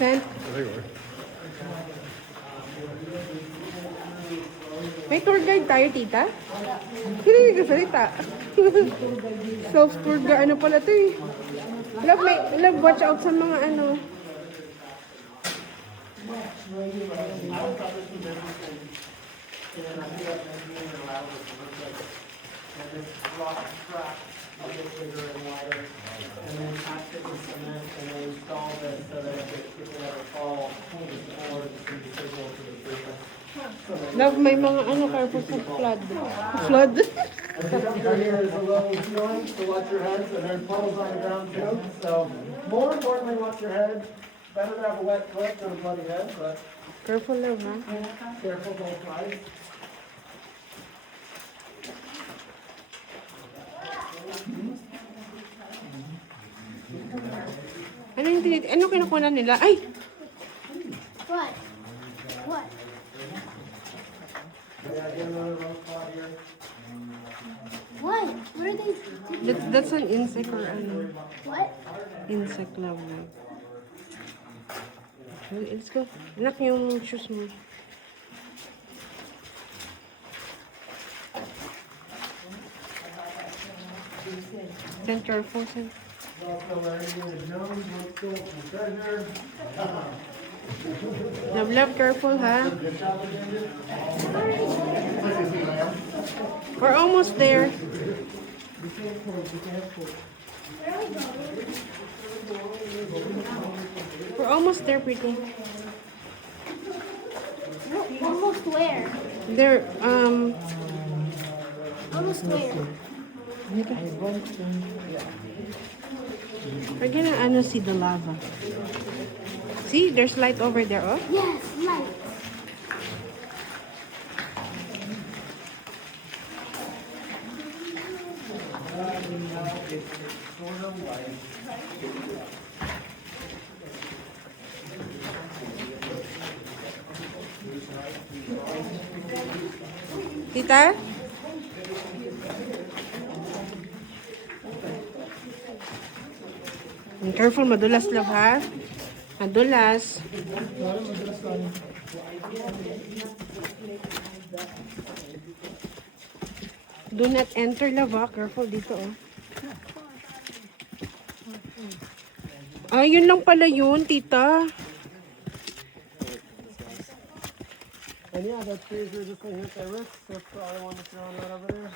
Sent? May tour guide tayo, tita? Hindi ka salita. Self-tour guide. Ano pala ito eh? Love, watch out sa mga ano. I'll get bigger and wider, and then patch it with cement, and then install this so that if it ever falls, the board is going to be visible to the person. Love, may mga ano carpet sa flood. Flood? And then up here is a level ceiling, so watch your heads, and there's puddles on the ground too. So more importantly, watch your head. Better to have a wet foot than a bloody head, but Careful, love, ha? careful both sides. Ano kinukunan nila? Ay! What? What? Yeah, get another low spot here. What? What are they? That's an insect or ano? What? Insect, love. Let's go. Anak yung shoes mo. Send careful, send. Also wearing the nose, let's go for treasure. Love, careful, ha? We're almost there. We're almost there, pretty. Almost where? There, Almost where? we're gonna see the lava. See, there's light over there, oh. Yes, light. Tita? Careful, madulas, love, ha? Madulas. Do not enter, love, ha? Careful dito, oh. Ah, yun lang pala yun, tita. And yeah, that's freezer just hit their wrist. That's probably one that's throwing right over there.